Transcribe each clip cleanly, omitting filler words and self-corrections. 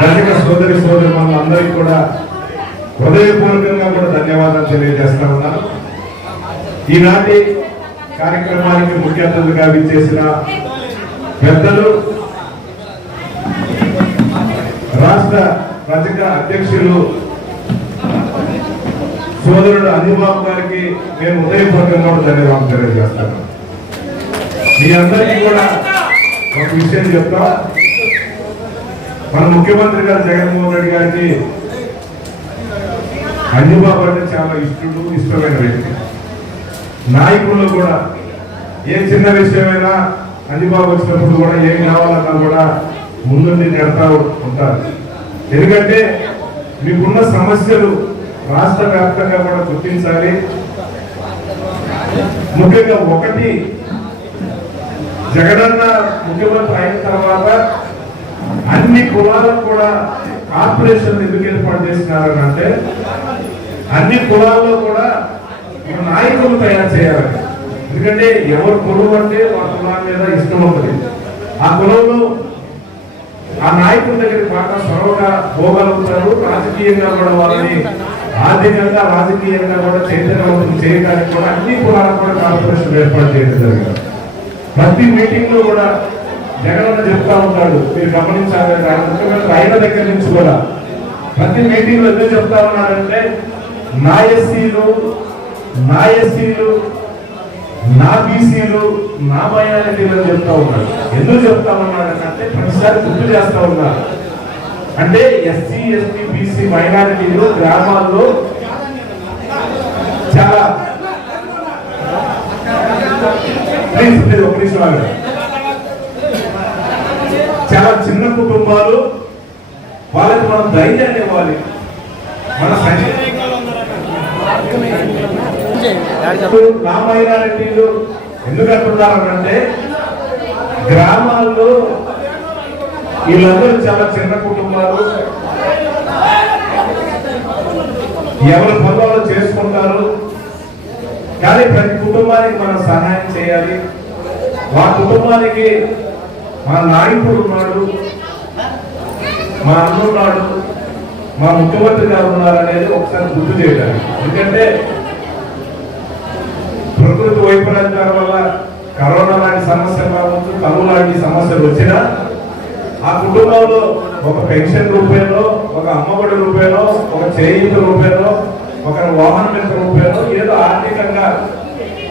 రజక సోదరి సోదరులందరికీ కూడా హృదయపూర్వకంగా కూడా ధన్యవాదాలు తెలియజేస్తా ఉన్నాను. ఈనాటి కార్యక్రమానికి ముఖ్య అతిథిగా విచ్చేసిన పెద్దలు రాష్ట్ర రజక అధ్యక్షులు సోదరుడు అంజబాబు గారికి నేను హృదయపూర్వకంగా ధన్యవాదాలు తెలియజేస్తాను. మీ అందరికీ కూడా ఒక విషయం చెప్తా, మన ముఖ్యమంత్రి గారు జగన్మోహన్ రెడ్డి గారికి అంజబాబు అంటే చాలా ఇష్టమైన వ్యక్తి. నాయకుల్లో కూడా ఏ చిన్న విషయమైనా అంజబాబు వచ్చినప్పుడు కూడా ఏం కావాలన్నా కూడా ముందుండి నెడతా ఉంటారు. ఎందుకంటే మీకున్న సమస్యలు రాష్ట్ర వ్యాప్తంగా కూడా గుర్తించాలి. ముఖ్యంగా ఒకటి, జగనన్న ముఖ్యమంత్రి అయిన తర్వాత అన్ని కులాలకు కూడా కార్పొరేషన్ ఎందుకు ఏర్పాటు చేసినారని అంటే అన్ని కులాల్లో కూడా నాయకులు తయారు చేయాలి. ఎందుకంటే ఎవరు కులం అంటే వాళ్ళ కులాల మీద ఇష్టం ఉంటుంది. ఆ కులంలో ఆ నాయకుల దగ్గరికి బాగా సొరవగా పోగలుగుతారు. రాజకీయంగా కూడా వాళ్ళని ఆర్థికంగా రాజకీయంగా కూడా చైతన్యవంతం చేయడానికి కూడా అన్ని కులాలకు కూడా కార్పొరేషన్ ఏర్పాటు చేయడం జరిగింది. ప్రతి మీటింగ్ లో కూడా జగన్ చెప్తా ఉంటాడు, మీరు గమనించాలి. ముఖ్యమంత్రి అయిన దగ్గర నుంచి కూడా ప్రతి మీటింగ్ లో ఎందుకు చెప్తా ఉన్నారంటే నా ఎస్సీలు, నా ఎస్సీలు, నా బీసీలు, నా మైనారిటీలు అని చెప్తా ఉన్నాడు. ఎందుకు చెప్తా ఉన్నాడు అంటే ప్రతిసారి గుర్తు చేస్తా ఉన్నారు. అంటే ఎస్సీ, ఎస్టీ, బీసీ మైనారిటీలు గ్రామాల్లో చాలా చాలా చిన్న కుటుంబాలు, వాళ్ళకి మనం ధైర్యాన్ని ఇవ్వాలి. మన నా మైనారిటీలు ఎందుకు అంటున్నారంటే గ్రామాల్లో వీళ్ళందరూ చాలా చిన్న కుటుంబాలు, ఎవరి పనులు చేసుకుంటారు. కానీ ప్రతి కుటుంబానికి మనం సహాయం చేయాలి. మా కుటుంబానికి మా నాయకుడు ఉన్నాడు, మా అన్నున్నాడు, మా ముఖ్యమంత్రి గారు ఉన్నారు అనేది ఒకసారి గుర్తు చేయడానికి. ఎందుకంటే ప్రకృతి వైపరీత్యాల వల్ల కరోనా లాంటి సమస్యలు కావచ్చు, కరువు లాంటి సమస్యలు వచ్చినా ఆ కుటుంబంలో ఒక పెన్షన్ రూపంలో, ఒక అమ్మఒడి రూపంలో, ఒక చేయూత రూపంలో, ఒక వాహన మిత్ర రూపంలో ఏదో ఆర్థికంగా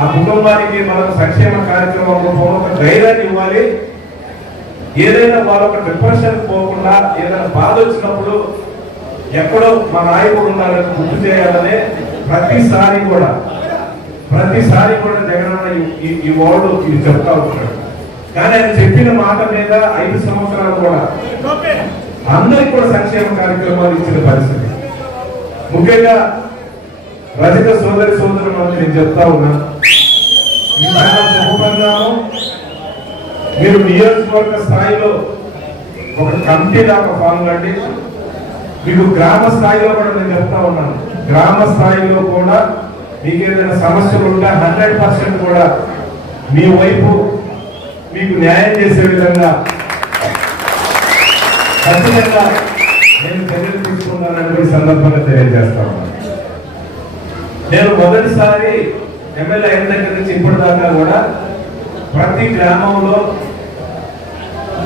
ఆ కుటుంబానికి మనకు సంక్షేమ కార్యక్రమం రూపంలో ఒక ధైర్యాన్ని ఇవ్వాలి. ఏదైనా వాళ్ళొక డిప్రెషన్ పోకుండా ఏదైనా బాధ వచ్చినప్పుడు ఎక్కడో మా నాయకుడు ఉన్నారని గుర్తు చేయాలనే ప్రతిసారి కూడా జగనన్న ఈ వర్డ్ ఇది చెప్తా ఉంటాడు. కానీ ఆయన చెప్పిన మాట మీద 5 సంవత్సరాలు కూడా అందరికి కూడా సంక్షేమ కార్యక్రమాలు ఇచ్చిన పరిస్థితి. ముఖ్యంగా రజక సోదరి సోదరులు నేను చెప్తా ఉన్నా, మీరు నియోజకవర్గ స్థాయిలో ఒక కమిటీ దాకా ఫామ్ కండి. మీకు గ్రామ స్థాయిలో కూడా నేను చెప్తా ఉన్నాను, గ్రామ స్థాయిలో కూడా మీకు ఏదైనా సమస్యలు ఉంటే 100% కూడా మీ వైపు మీకు న్యాయం చేసే విధంగా ఖచ్చితంగా నేను చర్యలు తీసుకున్నానని ఈ సందర్భంగా తెలియజేస్తా ఉన్నాను. నేను మొదటిసారి ఎమ్మెల్యే అయిన దగ్గర నుంచి ఇప్పటిదాకా కూడా ప్రతి గ్రామంలో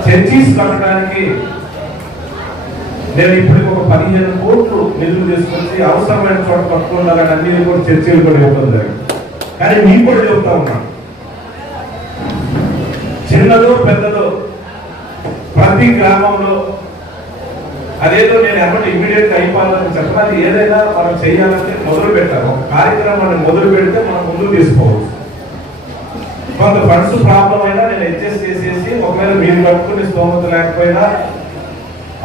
చర్చీస్ కట్టడానికి నేను ఇప్పటికి ఒక 15 కోట్లు నిధులు తీసుకొచ్చి అవసరమైన చోట పట్టుకుంటారని అన్ని కూడా చర్చలు కూడా ఇవ్వడం జరిగింది. కానీ మీకు కూడా చెప్తా ఉన్నాను, చిన్నదో పెద్దదో ప్రతి గ్రామంలో అదేదో నేను ఎమ్మటి ఇమీడియట్ గా అయిపోవాలని చెప్పాలి. ఏదైనా మనం చేయాలంటే మొదలు పెట్టాలి. ఒక కార్యక్రమాన్ని మొదలు పెడితే మనం ముందుకు తీసుకోవచ్చు. కొంత ఫండ్స్ ప్రాబ్లం అయినా నేను అడ్జస్ట్ చేసేసి, ఒకవేళ మీరు కట్టుకునే స్తోమత లేకపోయినా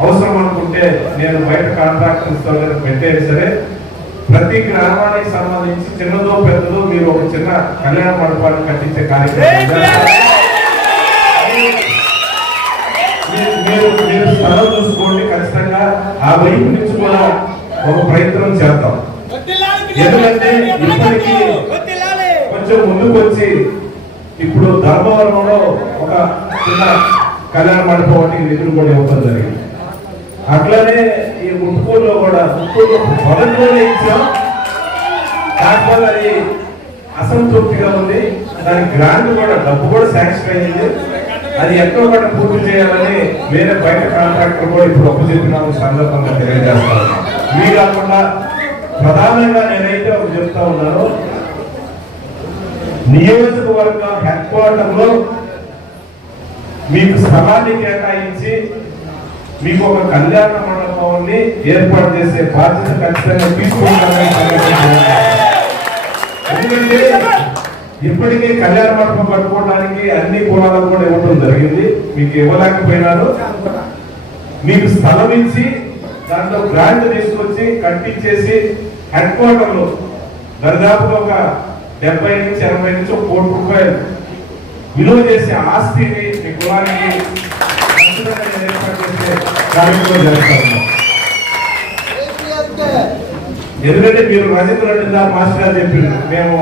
అవసరం అనుకుంటే నేను బయట కాంట్రాక్టర్స్ పెట్టేది సరే, ప్రతి గ్రామానికి సంబంధించి చిన్నదో పెద్దదో మీరు ఒక చిన్న కళ్యాణ మండపాన్ని కట్టించే కార్యక్రమం మీరు స్థలం చూసుకోండి. ఖచ్చితంగా ఆ వైపు నుంచి కూడా ఒక ప్రయత్నం చేద్దాం. ఎందుకంటే ఇప్పటికీ కొంచెం ముందుకు వచ్చి ఇప్పుడు ధర్మవరంలో ఒక చిన్న కళ్యాణ మండపం నిధులు కూడా ఇవ్వడం జరిగింది. అట్లనే ఈ ముట్టుకూరులో కూడా మొదట్లోనే ఇచ్చాం, కాకపోతే అది అసంతృప్తిగా ఉంది. దాని గ్రాంట్ కూడా డబ్బు కూడా శాంక్షన్ అయ్యింది. అది ఎక్కడో కూడా పూర్తి చేయాలని వేరే బయట కాంట్రాక్టర్ కూడా ఇప్పుడు ఒప్పుచెప్పిన సందర్భంగా తెలియజేస్తాను. ఇవి కాకుండా ప్రధానంగా నేనైతే ఒకటి చెప్తా ఉన్నాను, నియోజకవర్గం హెడ్ క్వార్టర్ లో మీకు స్థలాన్ని కేటాయించి మీకు ఒక కళ్యాణ మండపాన్ని ఏర్పాటు చేసే బాధ్యత ఖచ్చితంగా తీసుకుంటామని. ఎందుకంటే ఇప్పటికీ కళ్యాణ మండపం కట్టుకోవడానికి అన్ని కులాలకు కూడా ఇవ్వడం జరిగింది. మీకు ఇవ్వలేకపోయినాను, మీకు స్థలం ఇచ్చి దాంట్లో గ్రాంట్ తీసుకొచ్చి కట్టించేసి హెడ్ క్వార్టర్ లో దాదాపుగా ఒక 70 నుంచి 80 నుంచి 1 కోటి రూపాయలు విలువ చేసే ఆస్తిని మీ కులానికి ఏర్పాటు చేసే కార్యక్రమం చేస్తాము. ఎందుకంటే మీరు రజకులు మాస్టర్ గారు చెప్పింది, మేము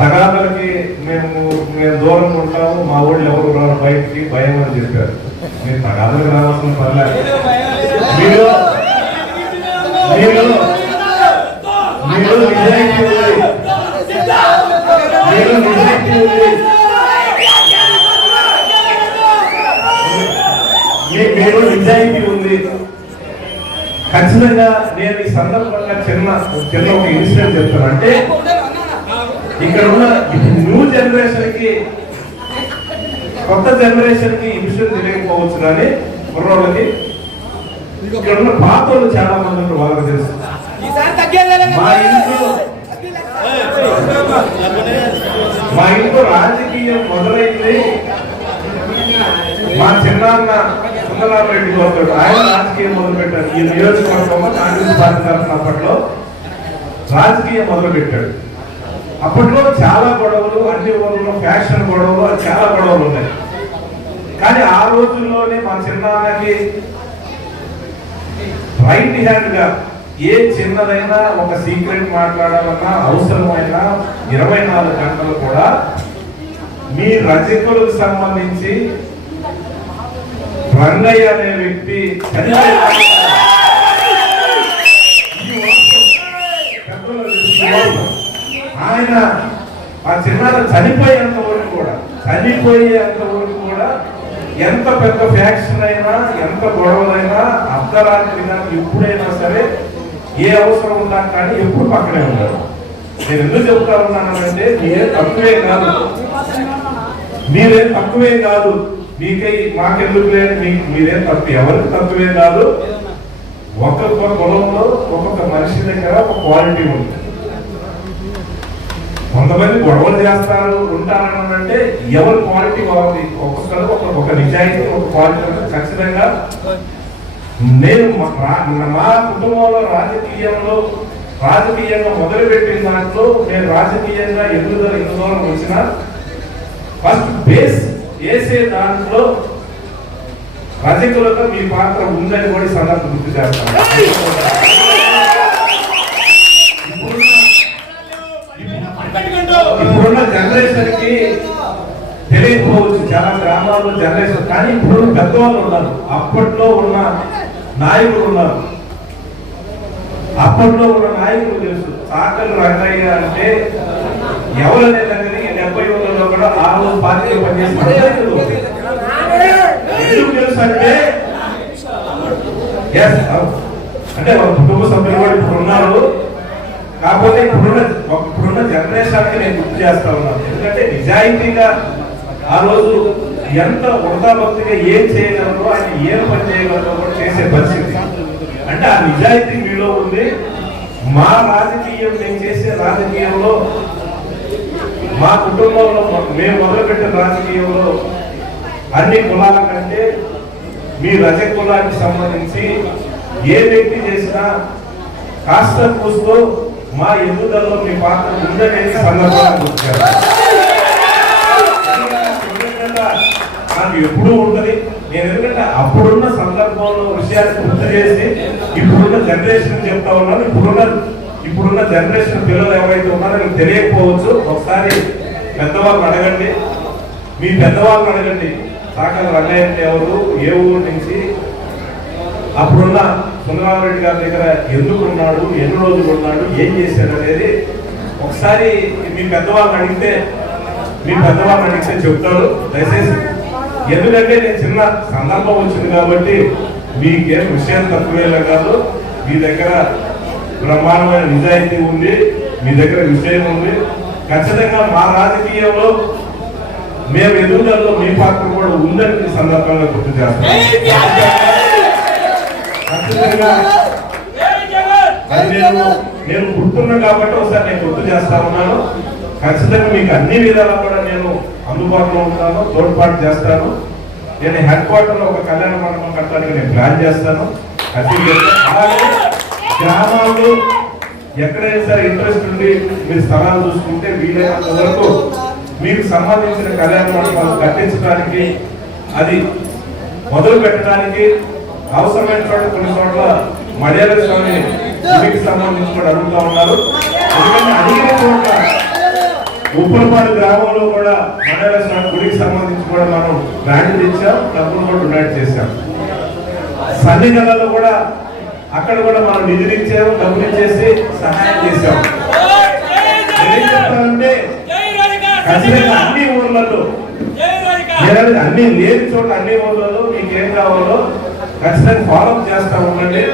తగాదాలకి మేము దూరంగా ఉంటాము, మా ఊళ్ళో ఎవరు రారు బయటికి, భయం అని చెప్పారు. మీరు తగాదాలకు రావాల్సిన పర్లేదు. మీరు నిజాయితీ ఉంది. ఖచ్చితంగా నేను ఈ సందర్భంగా చిన్న ఒక ఇన్సిడెంట్ చెప్తాను. అంటే ఇక్కడ ఉన్న న్యూ జనరేషన్ కి, కొత్త జనరేషన్ కి ఈ విషయం తెలియకపోవచ్చు, కానీ కుర్రోళ్ళకి ఇక్కడ ఉన్న పాత్రలు చాలా మంది ఉంటారు, వాళ్ళకి తెలుసు. మా ఇంట్లో రాజకీయం మొదలైంది మా చిన్నాన్న సుందరరామరెడ్డి గౌడ్, ఆయన రాజకీయం మొదలు పెట్టారు. ఈ నియోజకవర్గంలో కాంగ్రెస్ పార్టీ తరఫున అప్పట్లో రాజకీయం మొదలు పెట్టాడు. అప్పట్లో చాలా గొడవలు, అన్ని ఊళ్ళలో ఫ్యాక్షన్ గొడవలు, చాలా గొడవలు ఉన్నాయి. కానీ ఆ రోజుల్లోనే మా చిన్నాన్నకి రైట్ హ్యాండ్ గా ఏ చిన్నదైనా ఒక సీక్రెట్ మాట్లాడాలన్నా అవసరమైన 24 గంటలు కూడా మీ రచకులకు సంబంధించి రంగయ్య అనే వ్యక్తి ఆయన ఆ చిన్నాన్న చనిపోయేంత వరకు కూడా ఎంత పెద్ద ఫ్యాక్షన్ అయినా, ఎంత గొడవలైనా, అర్ధరాత్రిగా ఎప్పుడైనా సరే ఏ అవసరం ఉన్నా కానీ ఎప్పుడు పక్కనే ఉంటారు. నేను ఎందుకు చెప్తా ఉన్నానంటే మీరేం తక్కువే కాదు, మీకే మాకెందుకు లేదు, మీరేం తప్పు, ఎవరికి తక్కువే కాదు. ఒక్కొక్క కులంలో ఒక్కొక్క మనిషి దగ్గర ఒక క్వాలిటీ ఉంది. కొంతమంది గొడవలు చేస్తారు ఉంటారనంటే ఎవరి క్వాలిటీ కావాలి, ఒక్కొక్కరు ఒక నిజాయితీ, ఒక క్వాలిటీ. ఖచ్చితంగా నేను మా కుటుంబంలో రాజకీయంగా మొదలుపెట్టిన దాంట్లో నేను రాజకీయంగా ఎన్ని దూరం వచ్చినా ఫస్ట్ బేస్ వేసే దాంట్లో రజకులకు మీ పాత్ర ఉందని కూడా సందర్భం గుర్తు చేస్తాను. ఇప్పుడున్న జనరేషన్ కి తెలియకపోవచ్చు, చాలా గ్రామాల్లో జనరేషన్, కానీ ఇప్పుడు పెద్దవాళ్ళు ఉన్నారు, అప్పట్లో ఉన్న నాయకులు ఉన్నారు. అప్పట్లో ఉన్న నాయకులు తెలుసు. సాకలు రంగయ్య అంటే ఎవరనే దగ్గర 70 కూడా ఆ రోజు పార్టీలో పనిచేస్తున్నారు. ఎందుకు తెలుసు అంటే వాళ్ళ కుటుంబ సభ్యులు కూడా ఇప్పుడు ఉన్నారు. కాకపోతే ఇప్పుడున్న జనరేషన్ కి నేను గుర్తు చేస్తా ఉన్నాను. ఎందుకంటే నిజాయితీగా ఆ రోజు ఎంత వృధాభక్తిగా ఏం చేయగలరో, ఆయన ఏం పని చేయగలరో కూడా చేసే పరిస్థితి. అంటే ఆ నిజాయితీ మీలో ఉంది. మా రాజకీయం, నేను చేసే రాజకీయంలో, మా కుటుంబంలో మేము మొదలుపెట్టిన రాజకీయంలో అన్ని కులాల కంటే మీ రజ కులానికి సంబంధించి ఏ వ్యక్తి చేసినా కాస్త కూస్తూ మా ఎదుగుదలలో మీ పాత్ర ఉందనేది సందర్భంగా గుర్తు నాకు ఎప్పుడూ ఉంటది. నేను ఎందుకంటే అప్పుడున్న సందర్భంలో విషయాన్ని గుర్తు చేసి ఇప్పుడున్న జనరేషన్ చెప్తా ఉన్నాను. ఇప్పుడున్న జనరేషన్ పిల్లలు ఎవరైతే ఉన్నారో మీకు తెలియకపోవచ్చు. ఒకసారి పెద్దవాళ్ళని అడగండి, మీ పెద్దవాళ్ళని అడగండి, సాకల రంగయ్య అంటే ఎవరు, ఏ ఊరు నుంచి అప్పుడున్న సుందరరామరెడ్డి గారి దగ్గర ఎందుకు ఉన్నాడు, ఎన్ని రోజులు ఉన్నాడు, ఏం చేశాడు అనేది ఒకసారి మీ పెద్దవాళ్ళని అడిగితే చెప్తాడు దయచేసి. ఎందుకంటే నేను చిన్న సందర్భం వచ్చింది కాబట్టి మీకేం విషయం తక్కువేలా కాదు. మీ దగ్గర బ్రహ్మాండమైన నిజాయితీ ఉంది, మీ దగ్గర విషయం ఉంది. ఖచ్చితంగా మా రాజకీయంలో మేము ఎదుగుదలలో మీ పాత్ర కూడా ఉందని సందర్భంగా గుర్తు చేస్తాం. అది నేను గుర్తున్నా కాబట్టి ఒకసారి నేను గుర్తు చేస్తా ఉన్నాను. ఖచ్చితంగా మీకు అన్ని విధాలా కూడా నేను అందుబాటులో ఉంటాను, తోడ్పాటు చేస్తాను. నేను హెడ్ క్వార్టర్ లో ఒక కళ్యాణ మండపం కట్టడానికి నేను ప్లాన్ చేస్తాను. అలాగే గ్రామాల్లో ఎక్కడైనా సరే ఇంట్రెస్ట్ ఉండి మీరు స్థలాలు చూసుకుంటే వీలైనంత వరకు మీకు సంబంధించిన కళ్యాణ మండపాలు కట్టించడానికి, అది మొదలు పెట్టడానికి అవసరమైన చోట కొన్ని చోట్ల మర్యాద స్వామి గుడికి సంబంధించి కూడా అడుగుతా ఉన్నారు. ఎందుకంటే అడిగిన చోట్ల ఉప్పలపాడు గ్రామంలో కూడా మర్యాద స్వామి గుడికి సంబంధించి కూడా మనం ల్యాండ్ తెచ్చాం, డబ్బులు కూడా డొనేట్ చేశాం. సన్నిధానాల్లో కూడా అక్కడ కూడా మనం నిధులు ఇచ్చాము, డబ్బులు ఇచ్చేసి సహాయం చేశాం. ఏం చెప్తారంటే ఖచ్చితంగా అన్ని ఊర్లలో, అన్ని లేని చోట్ల అన్ని ఊర్లలో మీకు ఏం కావాలో ఖచ్చితంగా ఫాలో చేస్తా ఉండండి.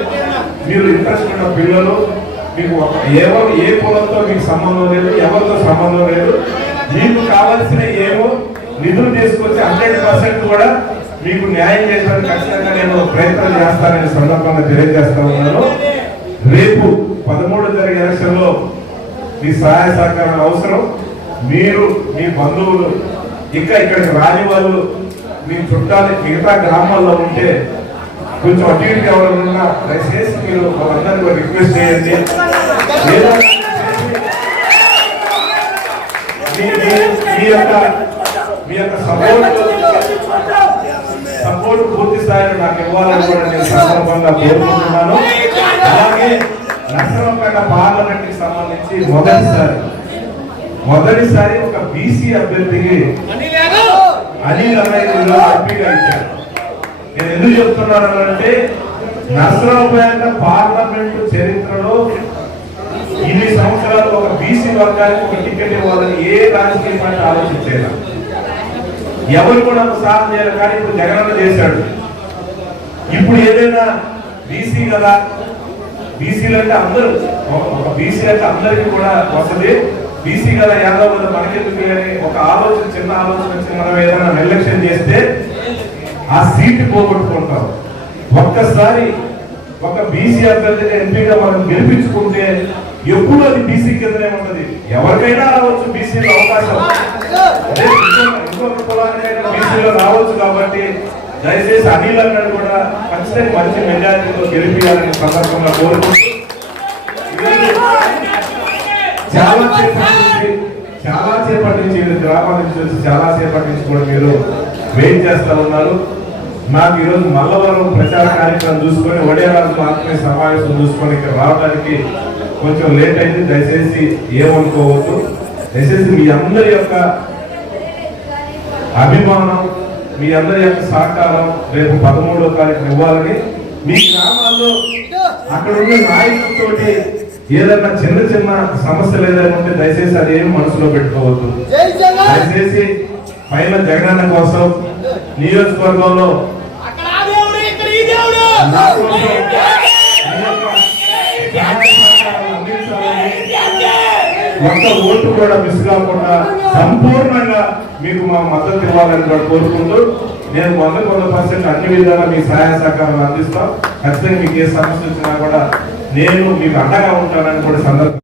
మీరు ఇంట్రెస్ట్ ఉన్న పిల్లలు, మీకు ఎవరు ఏ కులంతో మీకు సంబంధం లేదు, ఎవరితో సంబంధం లేదు, మీకు కావాల్సిన ఏమో నిధులు తీసుకొచ్చి 100% కూడా మీకు న్యాయం చేయడానికి ఖచ్చితంగా నేను ప్రయత్నం చేస్తానని సందర్భంగా తెలియజేస్తా ఉన్నాను. రేపు 13 జరిగే ఎలక్షన్ లో మీ సహాయ సహకారం అవసరం. మీరు మీ బంధువులు ఇంకా ఇక్కడికి రాని వాళ్ళు మీ చుట్టాలు మిగతా గ్రామాల్లో ఉంటే కొంచెం అటు ఇటుకి ఎవరైనా దయచేసి మీరు వాళ్ళందరికీ రిక్వెస్ట్ చేయండి. మీ యొక్క సపోర్ట్ పూర్తి స్థాయిలో నాకు ఇవ్వాలని కూడా నేను సందర్భంగా కోరుకుంటున్నాను. అలాగే నరసరావుపేట పార్లమెంట్ కి సంబంధించి మొదటిసారి ఒక బీసీ అభ్యర్థికి అనిల్ అనేది ఎంపీగా ఇచ్చారు. నేను ఎందుకు చెప్తున్నాను అంటే నరసరావుపేట పార్లమెంట్ చరిత్రలో ఇన్ని సంవత్సరాలు ఒక బీసీ వర్గానికి ఒక టికెట్ ఇవ్వాలని ఏ రాజకీయ పార్టీ ఆలోచించేలా, ఎవరు కూడా సాధన చేయాలి. కానీ ఇప్పుడు జగనన్న చేశాడు. ఇప్పుడు ఏదైనా బీసీ కదా, బీసీలు అంటే అందరూ, ఒక బీసీ అంటే అందరికీ కూడా వస్తుంది. బీసీ కదా, యాదవ్ కదా, మనకెందుకు అని ఒక ఆలోచన, చిన్న ఆలోచన వచ్చి మనం ఏదైనా నిర్లక్ష్యం చేస్తే ఆ సీటు పోగొట్టుకుంటాం. ఒక్కసారి ఒక బీసీ అభ్యర్థిగా ఎంపీగా మనం గెలిపించుకుంటే ఎప్పుడు అది బీసీ కిందనే ఉంటది. ఎవరికైనా రావచ్చు బీసీలో అవకాశం, ఇంకొక కులానికైనా బీసీలో రావచ్చు. కాబట్టి దయచేసి అనిల్ అన్నాడు కూడా ఖచ్చితంగా మంచి మెజారిటీతో గెలిపించాలని సందర్భంగా కోరుకుంటూ, చాలా సేపటి నుంచి గ్రామాల నుంచి వచ్చి చాలా సేపటి నుంచి కూడా మీరు వెయిట్ చేస్తా ఉన్నారు. నాకు ఈరోజు మల్లవరం ప్రచార కార్యక్రమం చూసుకొని ఒడేరాజు ఆత్మీయ సమావేశం చూసుకొని ఇక్కడ రావడానికి కొంచెం లేట్ అయింది. దయచేసి ఏమనుకోవద్దు. దయచేసి మీ అందరి యొక్క అభిమానం, మీ అందరి యొక్క సహకారం రేపు 13వ తారీఖున ఇవ్వాలని, మీ గ్రామాల్లో అక్కడ ఉండే నాయకులతోటి ఏదన్నా చిన్న చిన్న సమస్యలు ఏదైనా ఉంటే దయచేసి అది ఏమి మనసులో పెట్టుకోవద్దు. దయచేసి పైన జగనన్న కోసం నియోజకవర్గంలో ఒక్క ఓటు కూడా మిస్ కాకుండా సంపూర్ణంగా మీకు మా మద్దతు ఇవ్వాలని కూడా కోరుకుంటూ, నేను 100% అన్ని విధాలా మీ సహాయ సహకారాలు అందిస్తాం. ఖచ్చితంగా మీకు ఏ సమస్య వచ్చినా కూడా నేను మీకు అండగా ఉంటానని కూడా సందర్భం